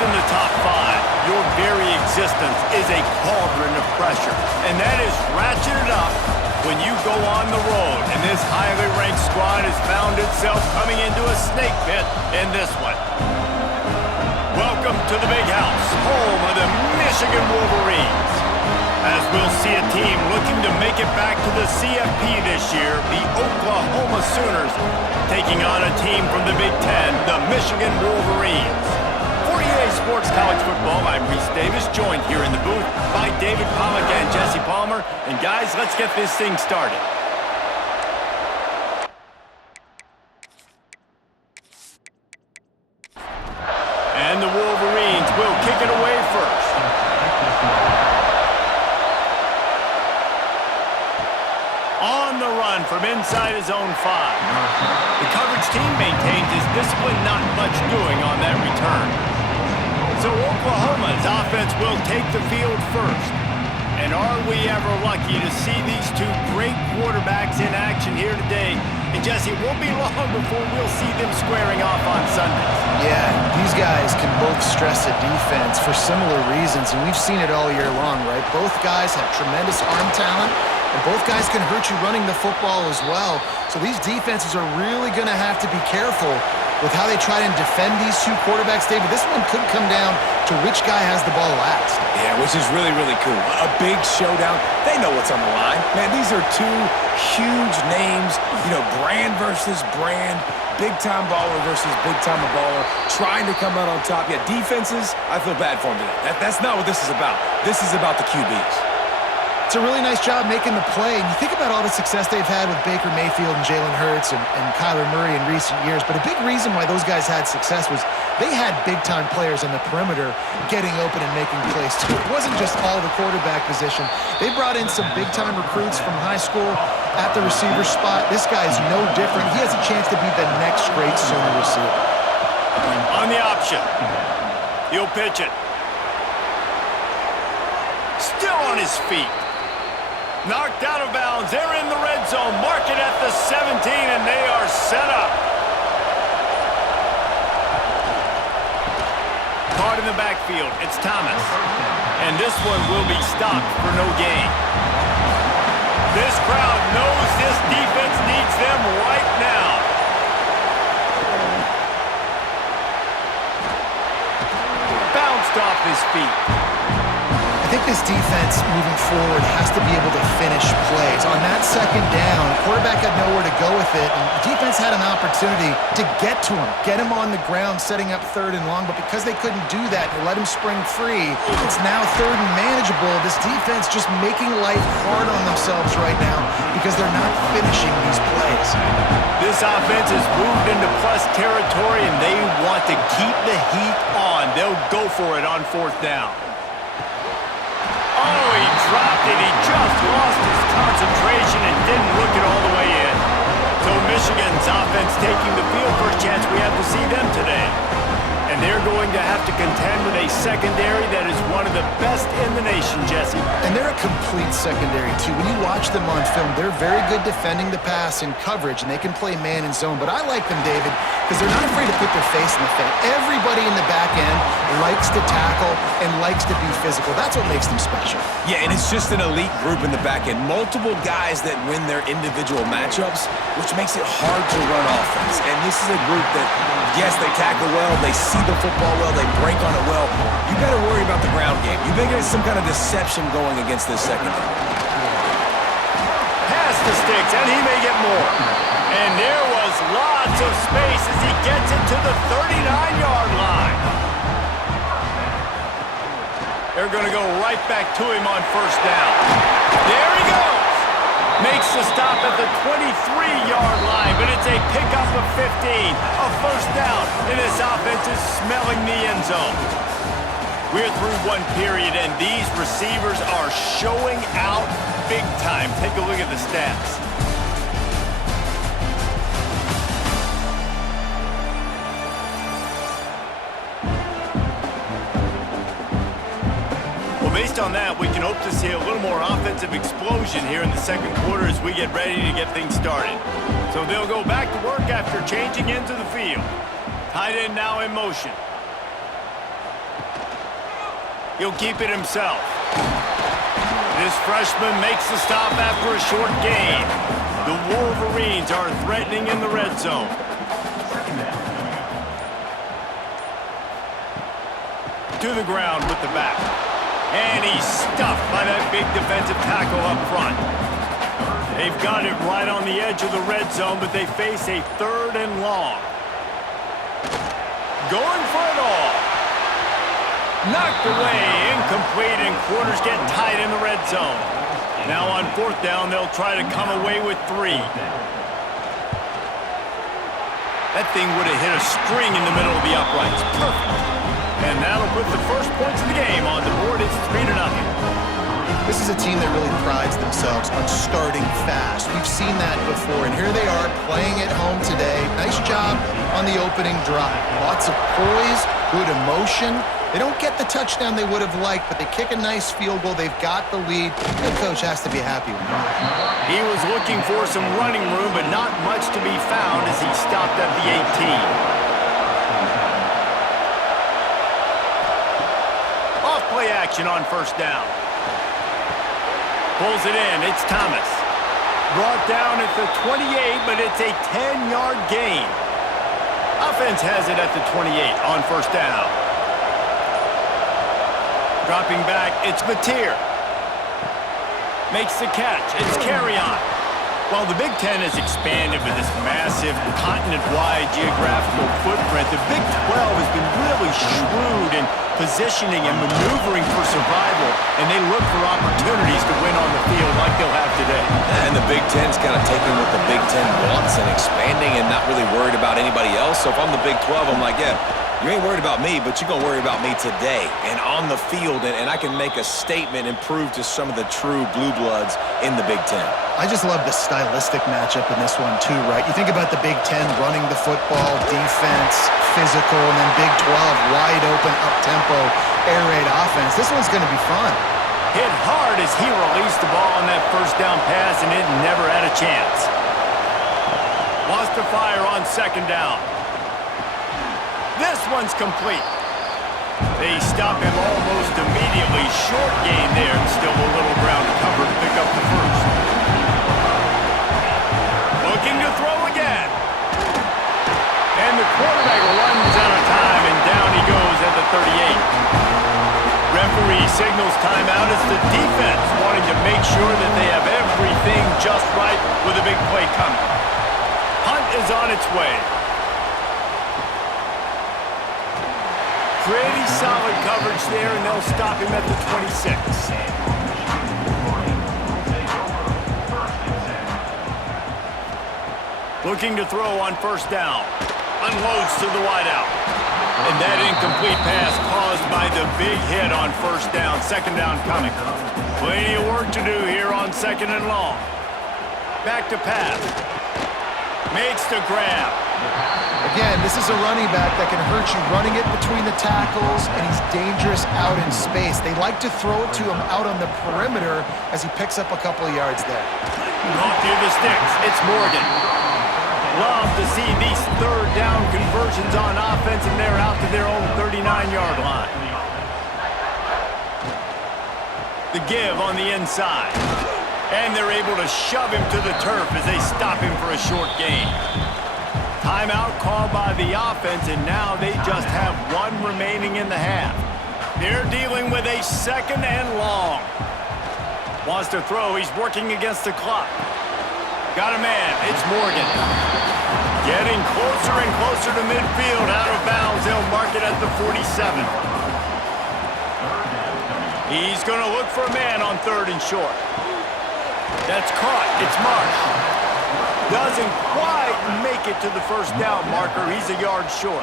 in the top five, your very existence is a cauldron of pressure. And that is ratcheted up when you go on the road. And this highly ranked squad has found itself coming into a snake pit in this one. Welcome to the Big House, home of the Michigan Wolverines. As we'll see a team looking to make it back to the CFB this year, the Oklahoma Sooners taking on a team from the Big Ten, the Michigan Wolverines. For EA Sports College Football, I'm Reese Davis, joined here in the booth by David Pollack and Jesse Palmer. And guys, let's get this thing started. And the Wolverines will kick it away first. On the run from inside his own 5. The coverage team maintains his discipline, not much doing on that return. So Oklahoma's offense will take the field first. And are we ever lucky to see these two great quarterbacks in action here today? And Jesse, it won't be long before we'll see them squaring off on Sundays. Yeah, these guys can both stress a defense for similar reasons, and we've seen it all year long, right? Both guys have tremendous arm talent, and both guys can hurt you running the football as well. So these defenses are really going to have to be careful with how they try and defend these two quarterbacks, David. This one could come down to which guy has the ball last. Yeah, which is really, really cool. A big showdown. They know what's on the line. Man, these are two huge names, brand versus brand, big-time baller versus big-time baller, trying to come out on top. Yeah, defenses, I feel bad for them today. That's not what this is about. This is about the QBs. It's a really nice job making the play. And you think about all the success they've had with Baker Mayfield and Jalen Hurts and Kyler Murray in recent years. But a big reason why those guys had success was they had big-time players on the perimeter getting open and making plays too. It wasn't just all the quarterback position. They brought in some big-time recruits from high school at the receiver spot. This guy's no different. He has a chance to be the next great Sooner receiver. On the option. He'll pitch it. Still on his feet. Knocked out of bounds. They're in the red zone. Mark it at the 17, and they are set up. Caught in the backfield. It's Thomas. And this one will be stopped for no gain. This crowd knows this defense needs them right now. Bounced off his feet. I think this defense moving forward has to be able to finish plays. On that second down, the quarterback had nowhere to go with it, and the defense had an opportunity to get to him, get him on the ground, setting up 3rd and long, but because they couldn't do that and let him spring free, it's now 3rd and manageable. This defense just making life hard on themselves right now because they're not finishing these plays. This offense has moved into plus territory, and they want to keep the heat on. They'll go for it on 4th down. Oh, he dropped it. He just lost his concentration and didn't look it all the way in. So Michigan's offense taking the field. First chance we have to see them today. And they're going to have to contend with a secondary that is one of the best in the nation, Jesse. And they're a complete secondary, too. When you watch them on film, they're very good defending the pass and coverage, and they can play man and zone. But I like them, David, because they're not afraid to put their face in the fan. Everybody in the back end likes to tackle and likes to be physical. That's what makes them special. Yeah, and it's just an elite group in the back end. Multiple guys that win their individual matchups, which makes it hard to run offense. And this is a group that, yes, they tackle well, they see the football well, they break on it well. You got to worry about the ground game. You think there's some kind of deception going against this secondary. Pass the sticks, and he may get more. And there was lots of space as he gets it to the 39-yard line. They're going to go right back to him on 1st down. There he goes. Makes the stop at the 23-yard line, but it's a pickup of 15. A 1st down, and this offense is smelling the end zone. We're through one period, and these receivers are showing out big time. Take a look at the stats. Based on that, we can hope to see a little more offensive explosion here in the second quarter as we get ready to get things started. So they'll go back to work after changing into the field. Tight end now in motion. He'll keep it himself. This freshman makes the stop after a short gain. The Wolverines are threatening in the red zone. To the ground with the back. And he's stuffed by that big defensive tackle up front. They've got it right on the edge of the red zone, but they face a 3rd and long. Going for it all. Knocked away, incomplete, and quarters get tight in the red zone. Now on 4th down, they'll try to come away with 3. That thing would have hit a string in the middle of the uprights. Perfect. And that'll put the first points of the game on the board. It's 3-0. This is a team that really prides themselves on starting fast. We've seen that before, and here they are playing at home today. Nice job on the opening drive. Lots of poise, good emotion. They don't get the touchdown they would have liked, but they kick a nice field goal. They've got the lead. The coach has to be happy with that. He was looking for some running room, but not much to be found as he stopped at the 18. Play action on 1st down. Pulls it in. It's Thomas. Brought down at the 28, but it's a 10-yard gain. Offense has it at the 28 on 1st down. Dropping back, it's Mateer. Makes the catch. It's Carry-On. While the Big Ten has expanded with this massive continent-wide geographical footprint, the Big 12 has been really shrewd in positioning and maneuvering for survival, and they look for opportunities to win on the field like they'll have today. And the Big Ten's kind of taking what the Big Ten wants and expanding and not really worried about anybody else. So if I'm the Big 12, I'm like, yeah, you ain't worried about me, but you're going to worry about me today and on the field, and I can make a statement and prove to some of the true blue bloods in the Big Ten. I just love the stylistic matchup in this one too, right? You think about the Big Ten running the football, defense, physical, and then Big 12 wide open, up-tempo, air raid offense. This one's going to be fun. Hit hard as he released the ball on that 1st down pass, and it never had a chance. Lost to fire on 2nd down. This one's complete. They stop him almost immediately. Short gain there, and still a little ground to cover to pick up the 1st. Looking to throw again. And the quarterback runs out of time, and down he goes at the 38. Referee signals timeout as the defense wanting to make sure that they have everything just right with a big play coming. Hunt is on its way. Pretty solid coverage there, and they'll stop him at the 26. Looking to throw on 1st down. Unloads to the wideout. And that incomplete pass caused by the big hit on 1st down. 2nd down coming. Plenty of work to do here on 2nd and long. Back to pass. Makes the grab. Again, this is a running back that can hurt you running it between the tackles, and he's dangerous out in space. They like to throw it to him out on the perimeter as he picks up a couple of yards there. Off near the sticks. It's Morgan. Love to see these 3rd down conversions on offense, and they're out to their own 39-yard line. The give on the inside. And they're able to shove him to the turf as they stop him for a short gain. Timeout called by the offense, and now they just have 1 remaining in the half. They're dealing with a 2nd and long. Wants to throw. He's working against the clock. Got a man. It's Morgan. Getting closer and closer to midfield. Out of bounds. They'll mark it at the 47. He's going to look for a man on 3rd and short. That's caught. It's Marsh. Doesn't quite make it to the 1st down marker. He's a yard short.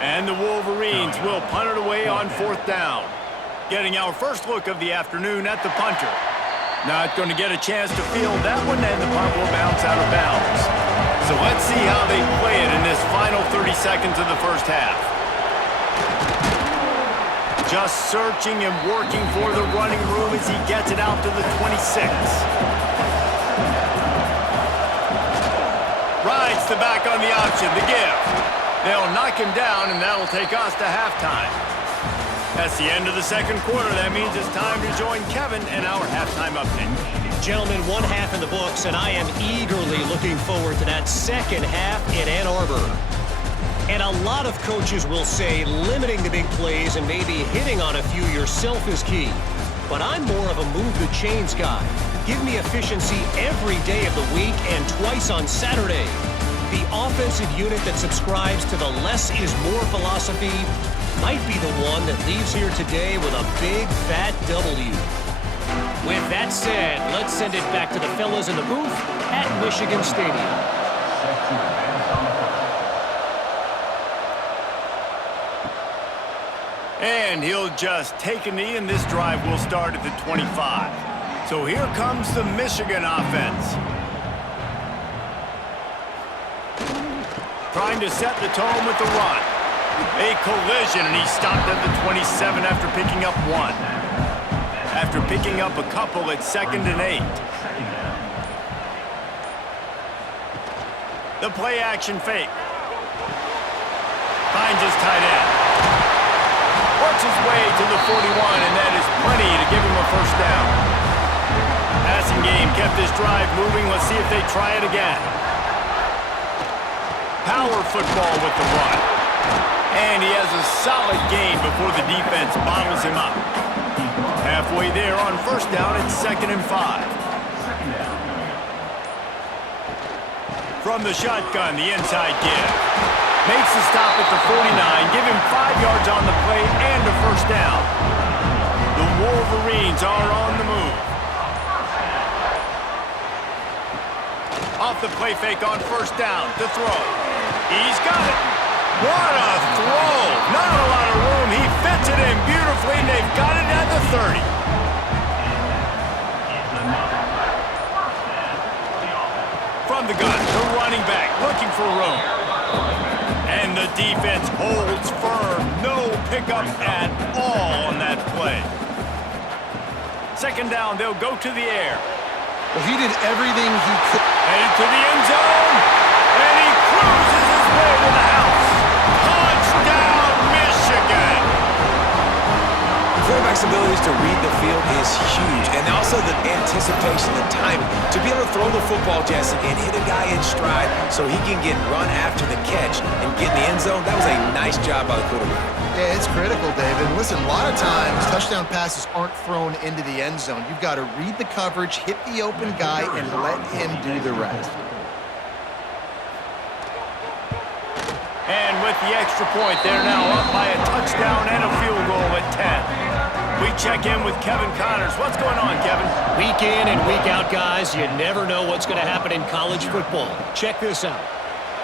And the Wolverines will punt it away on 4th down. Getting our first look of the afternoon at the punter. Not going to get a chance to field that one, and the punt will bounce out of bounds. So let's see how they play it in this final 30 seconds of the 1st half. Just searching and working for the running room as he gets it out to the 26. Rides the back on the option, the give. They'll knock him down, and that'll take us to halftime. That's the end of the second quarter. That means it's time to join Kevin and our halftime update. Gentlemen, one half in the books, and I am eagerly looking forward to that second half in Ann Arbor. And a lot of coaches will say limiting the big plays and maybe hitting on a few yourself is key. But I'm more of a move the chains guy. Give me efficiency every day of the week and twice on Saturday. The offensive unit that subscribes to the less is more philosophy might be the one that leaves here today with a big fat W. With that said, let's send it back to the fellas in the booth at Michigan Stadium. And he'll just take a knee, and this drive will start at the 25. So here comes the Michigan offense. Trying to set the tone with the run. A collision, and he stopped at the 27 after picking up one. After picking up a couple at 2nd and 8. The play action fake. Finds his tight end. Works his way to the 41, and that is plenty to give him a first down. Passing game kept this drive moving. Let's see if they try it again. Power football with the run. And he has a solid gain before the defense bottles him up. Halfway there on first down, it's 2nd and 5. From the shotgun, the inside give. Makes the stop at the 49, give him 5 yards on the play and a first down. The Wolverines are on the move. Off the play fake on first down to throw. He's got it. What a throw. Not a lot of room. He fits it in beautifully, and they've got it at the 30. From the gun, the running back looking for room. And the defense holds firm. No pickup at all on that play. 2nd down, they'll go to the air. Well, he did everything he could. Headed to the end zone. And he cruises his way to the house. Touchdown, Michigan! Quarterback's abilities to read the field is huge, and also the anticipation, the timing. To be able to throw the football, Jesse, and hit a guy in stride so he can get run after the catch and get in the end zone, that was a nice job by the quarterback. Yeah, it's critical, David. Listen, a lot of times touchdown passes aren't thrown into the end zone. You've got to read the coverage, hit the open guy, and let him do the rest. And with the extra point, they're now up by a touchdown and a field goal at 10. We check in with Kevin Connors. What's going on, Kevin? Week in and week out, guys, you never know what's going to happen in college football. Check this out.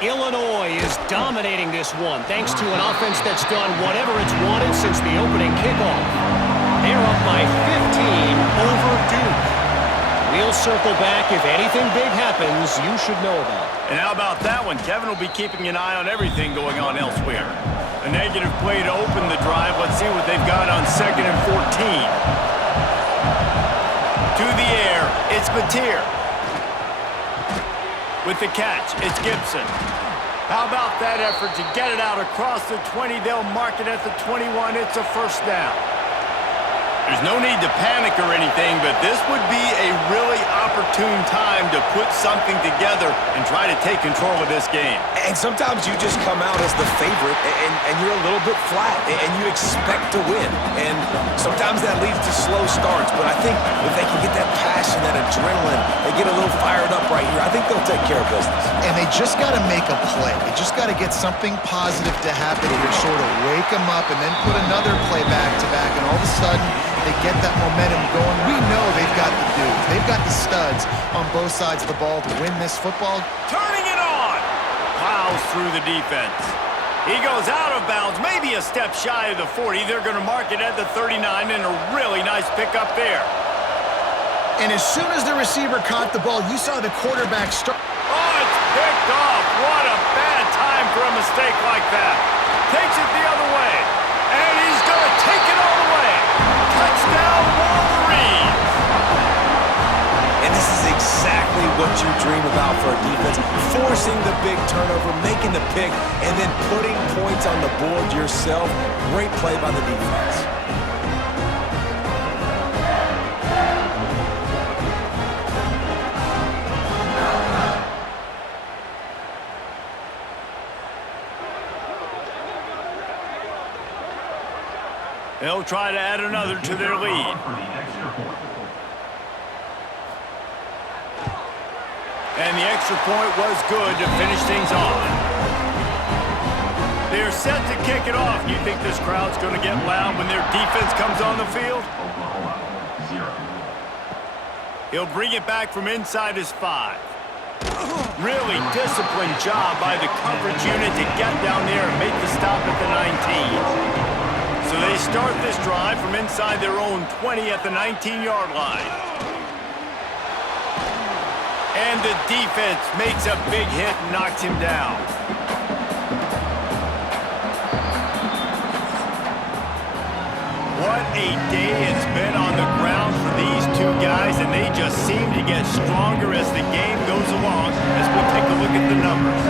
Illinois is dominating this one thanks to an offense that's done whatever it's wanted since the opening kickoff. They're up by 15 over Duke. We'll circle back if anything big happens you should know about. And how about that one? Kevin will be keeping an eye on everything going on elsewhere. A negative play to open the drive. Let's see what they've got on 2nd and 14. To the air, it's Mateer. With the catch, it's Gibson. How about that effort to get it out across the 20? They'll mark it at the 21. It's a first down. There's no need to panic or anything, but this would be a really opportune time to put something together and try to take control of this game. And sometimes you just come out as the favorite, and you're a little bit flat, and you expect to win. And sometimes that leads to slow starts, but I think if they can get that passion, that adrenaline, they get a little fired up right here, I think they'll take care of business. And they just got to make a play. They just got to get something positive to happen here, sort of wake them up, and then put another play back-to-back, and all of a sudden, they get that momentum going. We know they've got the dudes. They've got the studs on both sides of the ball to win this football. Turning it on! Plows through the defense. He goes out of bounds, maybe a step shy of the 40. They're going to mark it at the 39, and a really nice pickup there. And as soon as the receiver caught the ball, you saw the quarterback start. Oh, it's picked off. What a bad time for a mistake like that. Takes it the other way, and he's going to take it all the way. Touchdown, Wolverines! And this is exactly exactly what you dream about for a defense. Forcing the big turnover, making the pick, and then putting points on the board yourself. Great play by the defense. They'll try to add another to their lead. And the extra point was good to finish things off. They're set to kick it off. You think this crowd's going to get loud when their defense comes on the field? He'll bring it back from inside his 5. Really disciplined job by the coverage unit to get down there and make the stop at the 19. So they start this drive from inside their own 20 at the 19-yard line. And the defense makes a big hit and knocks him down. What a day it's been on the ground for these two guys, and they just seem to get stronger as the game goes along as we take a look at the numbers.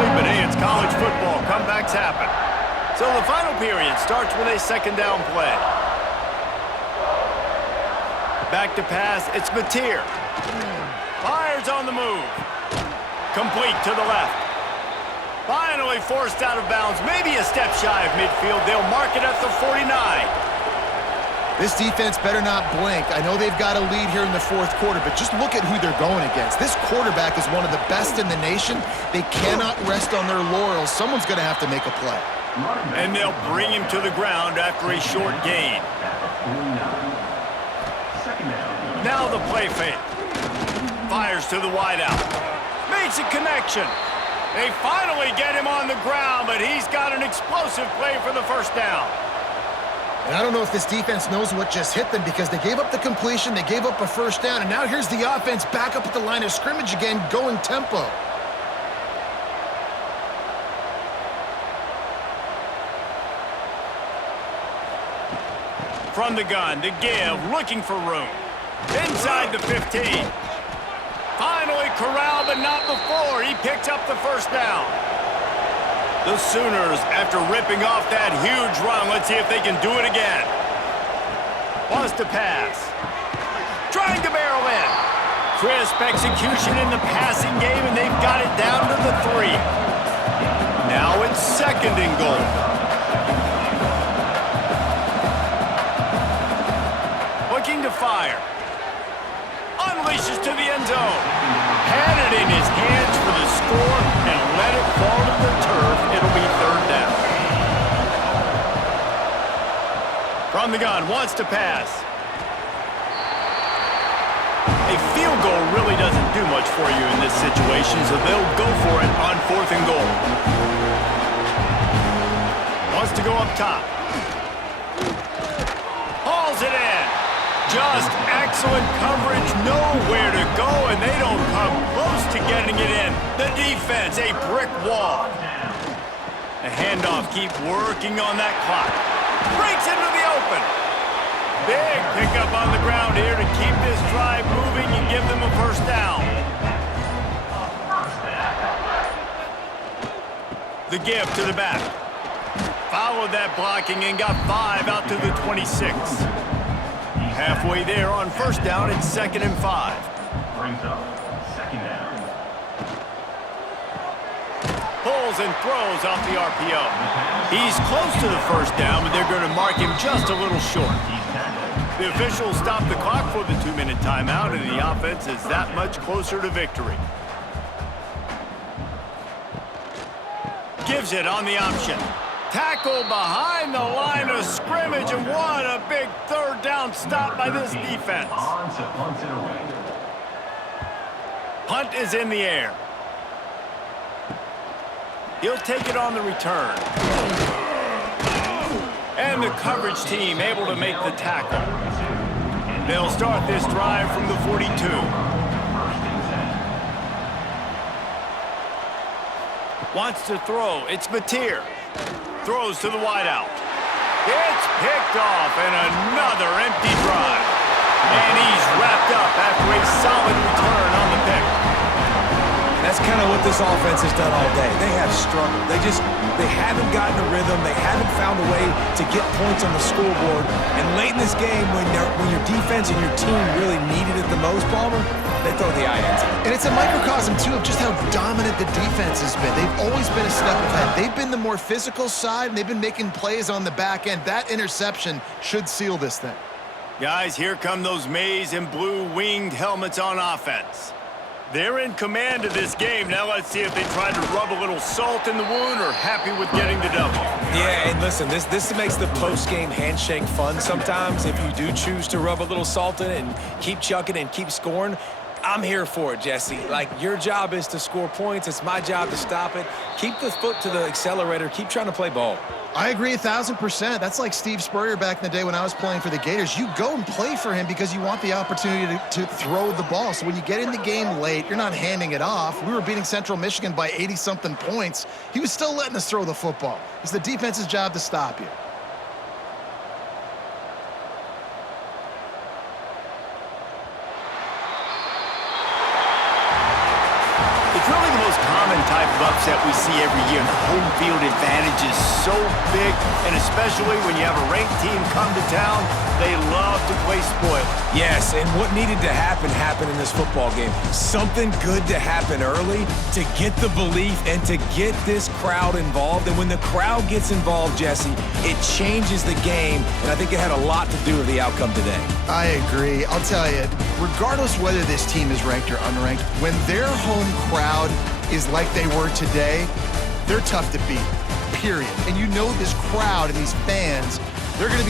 But hey, it's college football. Comebacks happen. So the final period starts with a second down play. Back to pass, it's Mateer. Fires on the move. Complete to the left. Finally forced out of bounds, maybe a step shy of midfield. They'll mark it at the 49. This defense better not blink. I know they've got a lead here in the fourth quarter, but just look at who they're going against. This quarterback is one of the best in the nation. They cannot rest on their laurels. Someone's going to have to make a play. And they'll bring him to the ground after a short gain. Now the play fake. Fires to the wideout. Makes a connection. They finally get him on the ground, but he's got an explosive play for the first down. And I don't know if this defense knows what just hit them because they gave up the completion, they gave up a first down, and now here's the offense back up at the line of scrimmage again, going tempo. From the gun, to give, looking for room. Inside the 15. Finally corralled, but not before. He picks up the first down. The Sooners, after ripping off that huge run, let's see if they can do it again. Wants to pass. Trying to barrel in. Crisp execution in the passing game, and they've got it down to the 3. Now it's second and goal. Looking to fire. Unleashes to the end zone. Had it in his hands for the score and let it fall to the turf. It'll be third down. From the gun, wants to pass. A field goal really doesn't do much for you in this situation, so they'll go for it on fourth and goal. Wants to go up top. Hauls it in. Just excellent coverage, nowhere to go, and they don't come close to getting it in. The defense, a brick wall. The handoff, keep working on that clock. Breaks into the open. Big pickup on the ground here to keep this drive moving and give them a first down. The give to the back. Followed that blocking and got 5 out to the 26. Halfway there on first down, it's 2nd and 5. Brings up second down. Pulls and throws off the RPO. He's close to the first down, but they're going to mark him just a little short. The officials stop the clock for the 2-minute timeout, and the offense is that much closer to victory. Gives it on the option. Tackle behind the line of scrimmage, and what a big third down stop by this defense. Punt is in the air. He'll take it on the return. And the coverage team able to make the tackle. They'll start this drive from the 42. Wants to throw. It's Mateer. throws to the wideout. It's picked off, and another empty drive. And he's wrapped up after a solid return on the pick. That's kind of what this offense has done all day. They have struggled. They haven't gotten a rhythm. They haven't found a way to get points on the scoreboard. And late in this game, when your defense and your team really needed it the most, Palmer, they throw the irons in. And it's a microcosm, too, of just how dominant the defense has been. They've always been a step ahead. They've been the more physical side, and they've been making plays on the back end. That interception should seal this thing. Guys, here come those maize and blue winged helmets on offense. They're in command of this game. Now let's see if they try to rub a little salt in the wound or happy with getting the W. Yeah, and listen, this makes the post-game handshake fun sometimes. If you do choose to rub a little salt in it and keep chucking and keep scoring, I'm here for it, Jesse. Like, your job is to score points. It's my job to stop it. Keep the foot to the accelerator. Keep trying to play ball. I agree 1,000%. That's like Steve Spurrier back in the day when I was playing for the Gators. You go and play for him because you want the opportunity to throw the ball. So when you get in the game late, you're not handing it off. We were beating Central Michigan by 80-something points. He was still letting us throw the football. It's the defense's job to stop you. It's really the most common type of upset we see every year. The home field advantage is so big, and especially when you have a ranked team come to town, they love to play spoiler. Yes, and what needed to happen happened in this football game. Something good to happen early to get the belief and to get this crowd involved. And when the crowd gets involved, Jesse, it changes the game, and I think it had a lot to do with the outcome today. I agree. I'll tell you, regardless whether this team is ranked or unranked, when their home crowd is like they were today, they're tough to beat, period. And you know this crowd and these fans, they're going to be